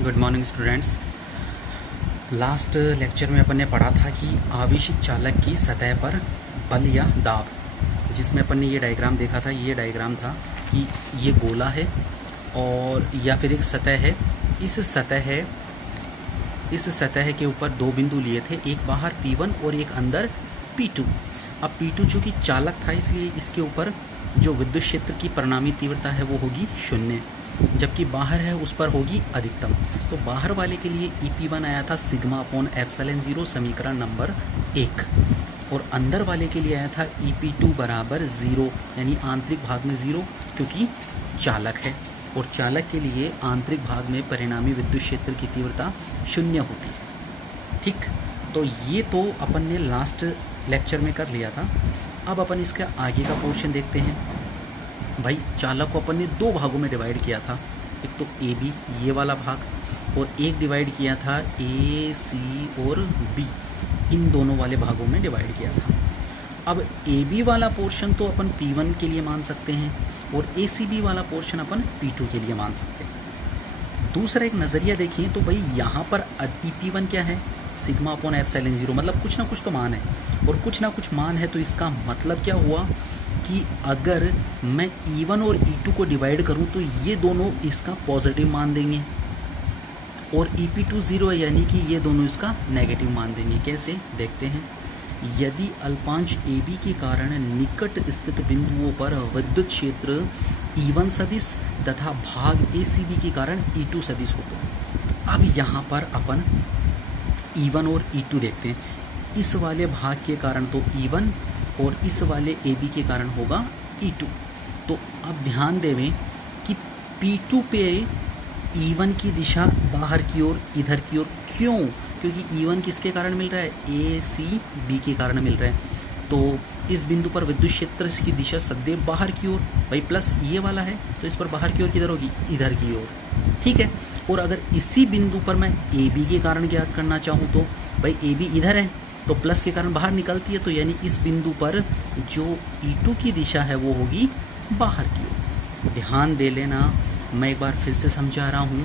Good morning students. Last lecture में अपन ने पढ़ा था कि आवेशित चालक की सतह पर बल या दाब, जिसमें अपन ने ये डायग्राम देखा था। ये डायग्राम था कि ये गोला है और या फिर एक सतह है। इस सतह के ऊपर दो बिंदु लिए थे, एक बाहर P1 और एक अंदर P2। अब P2 चूँकि चालक था इसलिए इसके ऊपर जो विद्युत क्षेत्र की परिणामी तीव्रता है वो होगी 0, जबकि बाहर है उस पर होगी अधिकतम। तो बाहर वाले के लिए EP1 आया था σ/ε0 समीकरण नंबर 1, और अंदर वाले के लिए आया था EP2 बराबर 0, यानी आंतरिक भाग में 0, क्योंकि चालक है और चालक के लिए आंतरिक भाग में परिणामी विद्युत क्षेत्र की तीव्रता 0 होती है। ठीक, तो ये तो अपन ने लास्ट लेक्चर में कर लिया था। अब अपन इसका आगे का पोर्शन देखते हैं। भाई चालक को अपन ने दो भागों में डिवाइड किया था, एक तो AB ये वाला भाग, और एक डिवाइड किया था AC और B, इन दोनों वाले भागों में डिवाइड किया था। अब AB वाला पोर्शन तो अपन P1 के लिए मान सकते हैं और ACB वाला पोर्शन अपन P2 के लिए मान सकते हैं। दूसरा एक नज़रिया देखिए तो भाई यहाँ पर EP1 क्या है, σ/ε0, मतलब कुछ ना कुछ तो मान है, और कुछ ना कुछ मान है तो इसका मतलब क्या हुआ कि अगर मैं E1 और E2 को डिवाइड करूं तो ये दोनों इसका पॉजिटिव मान देंगे और EP2 0 है, यानी कि ये दोनों इसका नेगेटिव मान देंगे। कैसे देखते हैं। यदि अल्पांश AB के कारण निकट स्थित बिंदुओं पर विद्युत क्षेत्र E1 सदिश तथा भाग ACB के कारण E2 सदिश हो, तो अब यहाँ पर अपन E1 और E2 देखते हैं। इस वाले भाग के कारण तो E1 और इस वाले AB के कारण होगा E2। तो अब ध्यान देवें कि P2 पे E1 की दिशा बाहर की ओर, इधर की ओर। क्यों? क्योंकि E1 किसके कारण मिल रहा है, ACB के कारण मिल रहा है। तो इस बिंदु पर विद्युत क्षेत्र की दिशा सदैव बाहर की ओर। भाई प्लस ये वाला है तो इस पर बाहर की ओर किधर होगी, इधर की ओर। ठीक है। और अगर इसी बिंदु पर मैं AB के कारण ज्ञात करना चाहूँ तो भाई AB इधर है तो प्लस के कारण बाहर निकलती है, तो यानी इस बिंदु पर जो E2 की दिशा है वो होगी बाहर की ओर। ध्यान दे लेना, मैं एक बार फिर से समझा रहा हूँ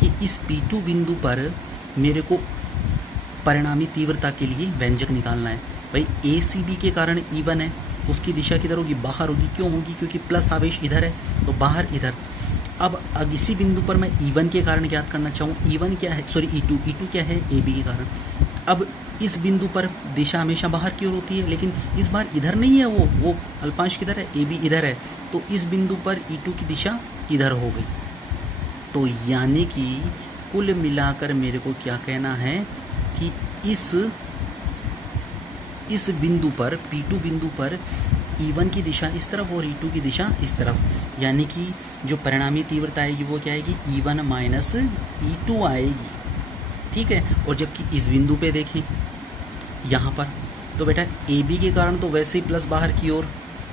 कि इस P2 बिंदु पर मेरे को परिणामी तीव्रता के लिए व्यंजक निकालना है। भाई ACB के कारण E1 है, उसकी दिशा किधर होगी, बाहर होगी। क्यों होगी? क्योंकि प्लस आवेश इधर है तो बाहर इधर। अब इसी बिंदु पर मैं E1 के कारण ज्ञात करना चाहूँ, E1 क्या है, सॉरी E2 क्या है, AB के कारण। अब इस बिंदु पर दिशा हमेशा बाहर की ओर होती है, लेकिन इस बार इधर नहीं है, वो अल्पांश किधर है, AB इधर है, तो इस बिंदु पर E2 की दिशा इधर हो गई। तो यानी कि कुल मिलाकर मेरे को क्या कहना है कि इस बिंदु पर P2 बिंदु पर E1 की दिशा इस तरफ और E2 की दिशा इस तरफ, यानी कि जो परिणामी तीव्रता आएगी वो क्या आएगी, E1 माइनस E2 आएगी। ठीक है। और जबकि इस बिंदु पे देखें यहाँ पर तो बेटा AB के कारण तो वैसे ही प्लस बाहर की ओर,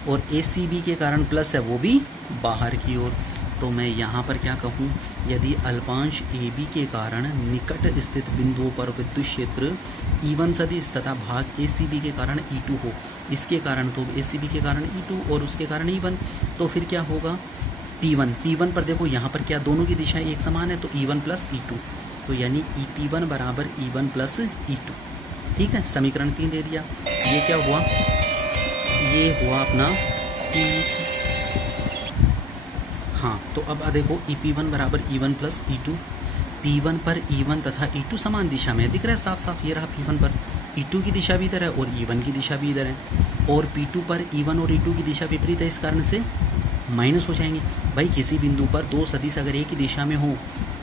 और ACB के कारण प्लस है वो भी बाहर की ओर। तो मैं यहाँ पर क्या कहूँ, यदि अल्पांश AB के कारण निकट स्थित बिंदुओं पर विद्युत क्षेत्र E1 सदिश तथा भाग ACB के कारण E2 हो, इसके कारण तो ACB के कारण E2 और उसके कारण E1, तो फिर क्या होगा, P1 पर देखो यहाँ पर क्या दोनों की दिशाएं एक समान है, तो E1 प्लस E2, तो यानी EP1 बराबर E1 प्लस E2। ठीक है, समीकरण 3 दे दिया। ये क्या हुआ, ये हुआ अपना हाँ। तो अब देखो EP1 बराबर E1 प्लस E2। P1 पर E1 तथा E2 समान दिशा में दिख रहा है साफ साफ, ये रहा P1 पर E2 की दिशा भी इधर है और E1 की दिशा भी इधर है, और P2 पर E1 और E2 की दिशा विपरीत है, इस कारण से माइनस हो जाएंगे। भाई किसी बिंदु पर दो सदिश अगर एक ही दिशा में हो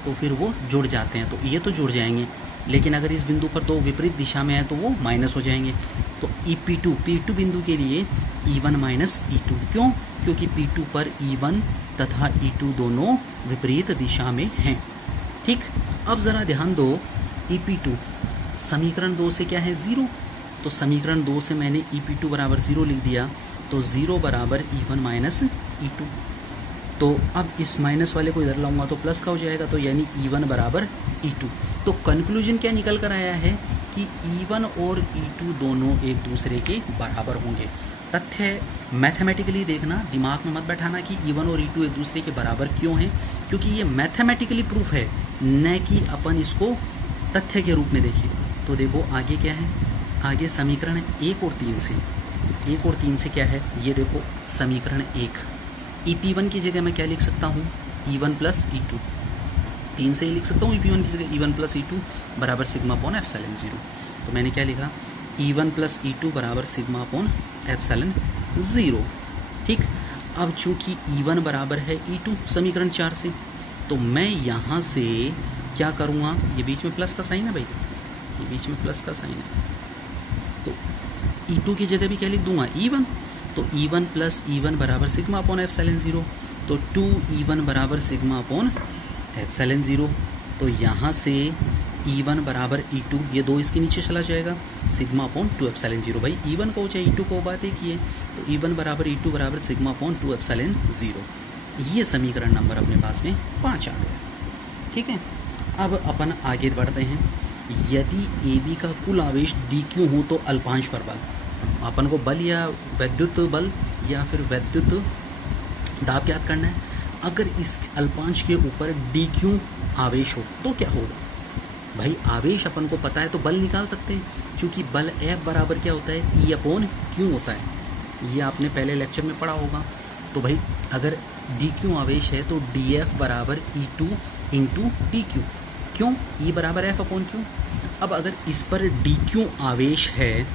तो फिर वो जुड़ जाते हैं, तो ये तो जुड़ जाएंगे, लेकिन अगर इस बिंदु पर दो विपरीत दिशा में है तो वो माइनस हो जाएंगे। तो P2 बिंदु के लिए E1 माइनस E2। क्यों? क्योंकि P2 पर E1 तथा E2 दोनों विपरीत दिशा में हैं। ठीक। अब ज़रा ध्यान दो, EP2 समीकरण 2 से क्या है, 0, तो समीकरण 2 से मैंने EP2 बराबर 0 लिख दिया, तो 0 बराबर E1 माइनस E2। तो अब इस माइनस वाले को इधर लाऊंगा तो प्लस का हो जाएगा, तो यानी E1 बराबर E2। तो कंक्लूजन क्या निकल कर आया है कि E1 और E2 दोनों एक दूसरे के बराबर होंगे। तथ्य मैथमेटिकली देखना, दिमाग में मत बैठाना कि E1 और E2 एक दूसरे के बराबर क्यों हैं, क्योंकि ये मैथमेटिकली प्रूफ है, न कि अपन इसको तथ्य के रूप में देखें। तो देखो आगे क्या है, आगे समीकरण है 1 और 3 से। 1 और 3 से क्या है, ये देखो समीकरण 1, EP1 की जगह मैं क्या लिख सकता हूँ, E1 प्लस E2। 3 से ही लिख सकता हूँ EP1 की जगह E1 प्लस E2 बराबर सिग्मा अपॉन एप्सिलॉन 0। तो मैंने क्या लिखा, E1 प्लस E2 बराबर सिग्मा अपॉन एप्सिलॉन 0। ठीक, अब चूंकि E1 बराबर है E2 समीकरण 4 से, तो मैं यहाँ से क्या करूँगा, ये बीच में प्लस का साइन है भाई, ये बीच में प्लस का साइन है, तो E2 की जगह भी क्या लिख दूंगा, E1। तो E1 प्लस E1 बराबर सिग्मा अपॉन एप्सिलॉन 0, तो 2E1 बराबर सिग्मा अपॉन एप्सिलॉन 0। तो यहाँ से E1 बराबर E2, ये 2 इसके नीचे चला जाएगा, सिग्मा अपॉन 2 एप्सिलॉन 0। भाई E1 को चाहे E2 को बात एक ही है, तो E1 बराबर E2 बराबर सिग्मा अपॉन 2 एप्सिलॉन 0। ये समीकरण नंबर अपने पास में 5 आ गया। ठीक है, अब अपन आगे बढ़ते हैं। यदि AB का कुल आवेश DQ हो तो अल्पांश पर बल, अपन को बल या वैद्युत बल या फिर वैद्युत दाब याद करना है। अगर इस अल्पांश के ऊपर DQ आवेश हो तो क्या होगा, भाई आवेश अपन को पता है तो बल निकाल सकते हैं, क्योंकि बल F बराबर क्या होता है, E अपॉन Q होता है, ये आपने पहले लेक्चर में पढ़ा होगा। तो भाई अगर DQ आवेश है तो DF बराबर E2 इंटू DQ, क्यों, E बराबर F अपॉन Q। अब अगर इस पर DQ आवेश है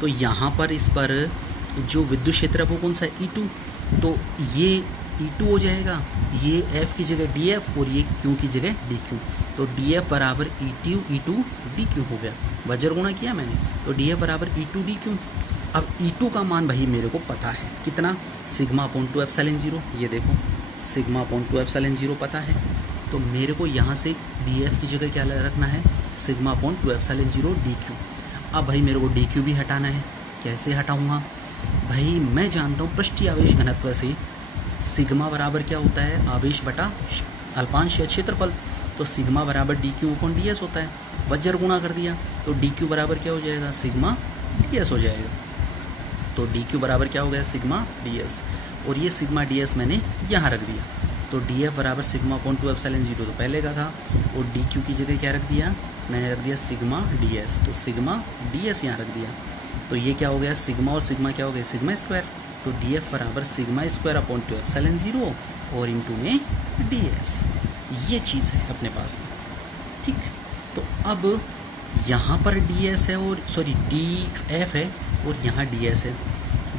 तो यहाँ पर इस पर जो विद्युत क्षेत्र है वो कौन सा है, E2, तो ये E2 हो जाएगा, ये F की जगह DF और ये Q की जगह DQ, तो DF बराबर E2 DQ हो गया, वज्र गुणा किया मैंने, तो DF बराबर E2 DQ। अब E2 का मान भाई मेरे को पता है कितना, सिग्मा अपॉन 2 एप्सिलॉन 0, ये देखो सिग्मा अपॉन 2 एप्सिलॉन 0 पता है, तो मेरे को यहाँ से DF की जगह क्या रखना है, सिग्मा अपॉन 2 एप्सिलॉन 0 DQ। अब भाई मेरे को DQ भी हटाना है, कैसे हटाऊँगा भाई, मैं जानता हूँ पृष्ठीय आवेश घनत्व से सिग्मा बराबर क्या होता है, आवेश बटा अल्पांश या क्षेत्रफल, तो सिग्मा बराबर DQ अपॉन DS होता है, वज्र गुणा कर दिया तो DQ बराबर क्या हो जाएगा, सिग्मा DS हो जाएगा। तो DQ बराबर क्या हो गया, सिग्मा DS, और ये सिग्मा DS मैंने यहाँ रख दिया, तो DF बराबर सिग्मा अपॉन 2 एप्सिलॉन 0 तो पहले का था, और DQ की जगह क्या रख दिया, मैंने रख दिया सिग्मा DS, तो सिग्मा DS यहाँ रख दिया, तो ये क्या हो गया, सिग्मा और सिग्मा क्या हो गया, सिग्मा स्क्वायर, तो DF बराबर सिग्मा स्क्वायर अपॉन 2 एप्सिलॉन 0 और इंटू में DS, ये चीज़ है अपने पास में। ठीक, तो अब यहाँ पर DS है और सॉरी DF है और यहाँ DS है,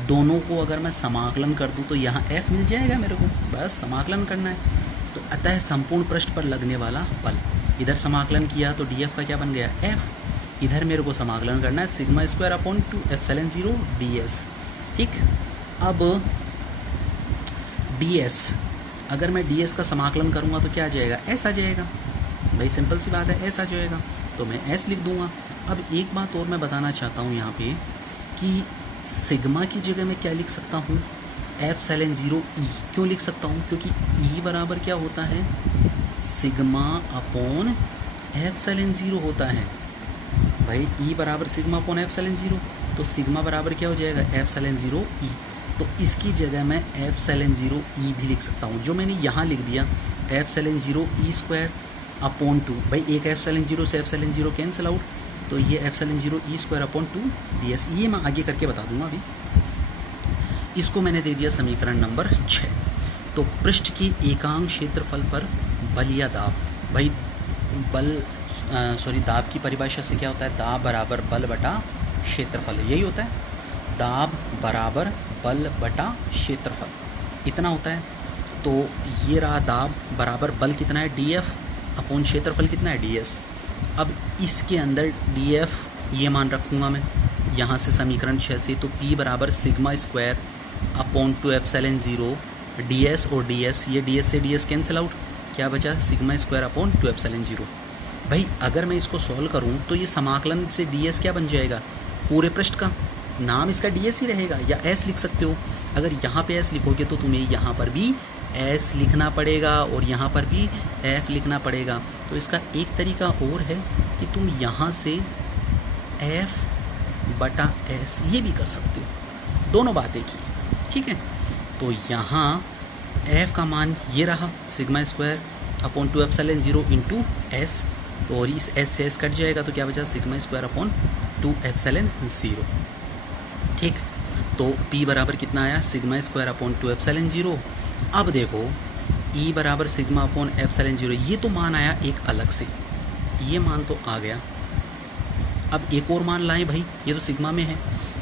दोनों को अगर मैं समाकलन कर दूँ तो यहाँ F मिल जाएगा मेरे को, बस समाकलन करना है। तो अतः संपूर्ण पृष्ठ पर लगने वाला बल, इधर समाकलन किया तो DF का क्या बन गया, F, इधर मेरे को समाकलन करना है sigma square upon 2 epsilon 0 DS। ठीक, अब DS, अगर मैं DS का समाकलन करूँगा तो क्या आ जाएगा, S आ जाएगा, भाई सिंपल सी बात है, S आ जाएगा, तो मैं S लिख दूँगा। अब एक बात और मैं बताना चाहता हूँ यहाँ पे कि सिग्मा की जगह मैं क्या लिख सकता हूँ, एप्सिलॉन 0 E, क्यों लिख सकता हूँ, क्योंकि E बराबर क्या होता है, सिग्मा अपॉन एप्सिलॉन 0 होता है, भाई E बराबर सिग्मा अपॉन एप्सिलॉन 0, तो सिग्मा बराबर क्या हो जाएगा, एप्सिलॉन 0 E, तो इसकी जगह मैं एप्सिलॉन 0 E भी लिख सकता हूँ, जो मैंने यहाँ लिख दिया एप्सिलॉन 0 E स्क्वायर अपॉन 2, भाई एक एप्सिलॉन 0 से एप्सिलॉन 0 कैंसिल आउट, तो ये epsilon 0 E square upon 2 DS, ये मैं आगे करके बता दूंगा अभी। इसको मैंने दे दिया समीकरण नंबर 6। तो पृष्ठ के एकांक क्षेत्रफल पर बल या दाब, भाई बल दाब की परिभाषा से क्या होता है, दाब बराबर बल बटा क्षेत्रफल, यही होता है, दाब बराबर बल बटा क्षेत्रफल, इतना होता है। तो ये रहा दाब बराबर बल कितना है, DF अपॉन क्षेत्रफल कितना है, DS। अब इसके अंदर DF ये मान रखूँगा मैं यहाँ से समीकरण 6 से, तो P बराबर sigma square upon 2 epsilon 0 DS और DS, ये DS से DS कैंसिल आउट, क्या बचा, सिग्मा स्क्वायर अपॉन 2 एप्सिलॉन 0। भाई अगर मैं इसको सॉल्व करूँ तो ये समाकलन से DS क्या बन जाएगा, पूरे पृष्ठ का नाम इसका DS ही रहेगा, या S लिख सकते हो। अगर यहाँ पे S लिखोगे तो तुम्हें यहाँ पर भी S लिखना पड़ेगा और यहाँ पर भी F लिखना पड़ेगा। तो इसका एक तरीका और है कि तुम यहाँ से F बटा S ये भी कर सकते हो, दोनों बातें की, ठीक है। तो यहाँ F का मान ये रहा sigma square upon 2 epsilon 0 into S, तो और इस एस से एस कट जाएगा तो क्या बचा सिग्मा स्क्वायर अपॉन 2 एप्सिलॉन 0। ठीक, तो P बराबर कितना आया सिग्मा स्क्वायर अपॉन 2 एप्सिलॉन 0। अब देखो E बराबर सिग्मा अपॉन एप्सिलॉन 0, ये तो मान आया एक अलग से, ये मान तो आ गया। अब एक और मान लाएं भाई, ये तो सिग्मा में है,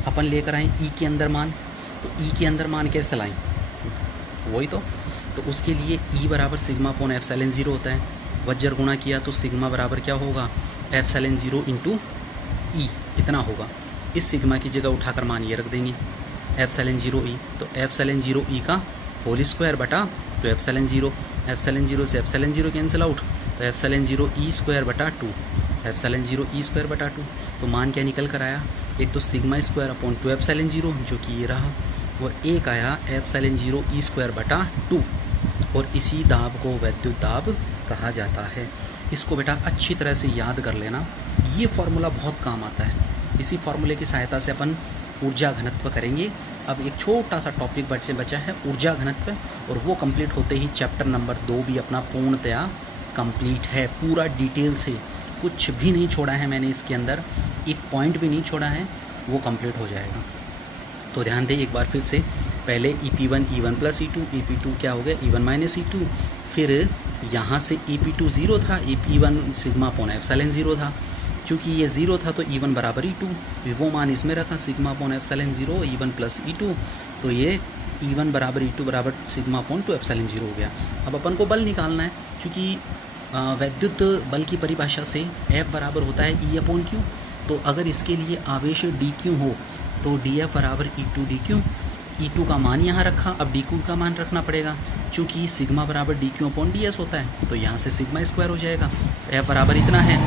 अपन लेकर आए E के अंदर मान, तो E के अंदर मान कैसे लाएं, वही तो उसके लिए E बराबर सिग्मा अपॉन एप्सिलॉन 0 होता है, वज्र गुणा किया तो सिग्मा बराबर क्या होगा एप्सिलॉन 0 इंटू E, इतना होगा। इस सिग्मा की जगह उठाकर मान ये रख देंगे एप्सिलॉन 0 E, तो एप्सिलॉन 0 E का होल स्क्वायर बटा तो एप्सिलॉन 0 से एप्सिलॉन 0 कैंसिल आउट, तो एप्सिलॉन 0 E स्क्वायर बटा 2, एप्सिलॉन 0 E स्क्वायर बटा 2, तो मान क्या निकल कर आया, एक तो सिग्मा स्क्वायर अपॉन 2 एप्सिलॉन 0 जो कि ये रहा, और एक आया एप्सिलॉन 0 E स्क्वायर बटा 2, और इसी दाब को वैद्युत दाब कहा जाता है। इसको बेटा अच्छी तरह से याद कर लेना, ये फॉर्मूला बहुत काम आता है। इसी फॉर्मूले की सहायता से अपन ऊर्जा घनत्व करेंगे। अब एक छोटा सा टॉपिक बचा है ऊर्जा घनत्व, और वो कंप्लीट होते ही चैप्टर नंबर 2 भी अपना पूर्णतया कंप्लीट है। पूरा डिटेल से कुछ भी नहीं छोड़ा है मैंने इसके अंदर, एक पॉइंट भी नहीं छोड़ा है, वो कंप्लीट हो जाएगा। तो ध्यान दें एक बार फिर से, पहले EP1 E1 plus E2, EP2 क्या हो गया E1 माइनस E2, फिर यहाँ से EP2 0 था, EP1 सिग्मा अपॉन एप्सिलॉन 0 था, चूँकि ये 0 था तो E1 बराबर E2, वो मान इसमें रखा sigma upon epsilon 0 E1 plus E2, तो ये E1 बराबर E2 बराबर सिग्मा अपॉन 2 एप्सिलॉन 0 हो गया। अब अपन को बल निकालना है, क्योंकि वैद्युत बल की परिभाषा से F बराबर होता है E अपॉन Q, तो अगर इसके लिए आवेश dq हो तो dF बराबर E2 dq, E2 का मान यहाँ रखा, अब dq का मान रखना पड़ेगा, चूँकि सिग्मा बराबर dq अपॉन ds होता है, तो यहाँ से सिग्मा स्क्वायर हो जाएगा, F बराबर इतना है।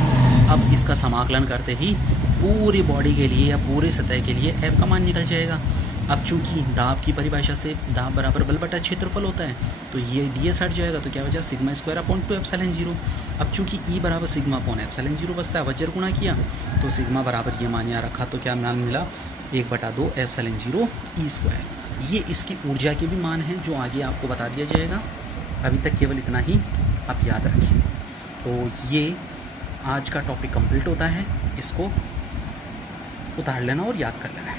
अब इसका समाकलन करते ही पूरी बॉडी के लिए या पूरे सतह के लिए F का मान निकल जाएगा। अब चूंकि दाब की परिभाषा से दाब बराबर बल बटा क्षेत्रफल होता है, तो ये ds हट जाएगा, तो क्या बचा सिग्मा स्क्वायर अपॉन 2 एप्सिलॉन 0। अब चूंकि E बराबर सिग्मा अपॉन एप्सिलॉन 0 बचता है, वज्र गुणा किया तो सिग्मा बराबर ये मान यहाँ रखा, तो क्या मान मिला 1/2 एप्सिलॉन 0 E स्क्वायर। ये इसकी ऊर्जा के भी मान हैं जो आगे आपको बता दिया जाएगा, अभी तक केवल इतना ही आप याद रखिए। तो ये आज का टॉपिक कंप्लीट होता है, इसको उतार लेना और याद कर लेना।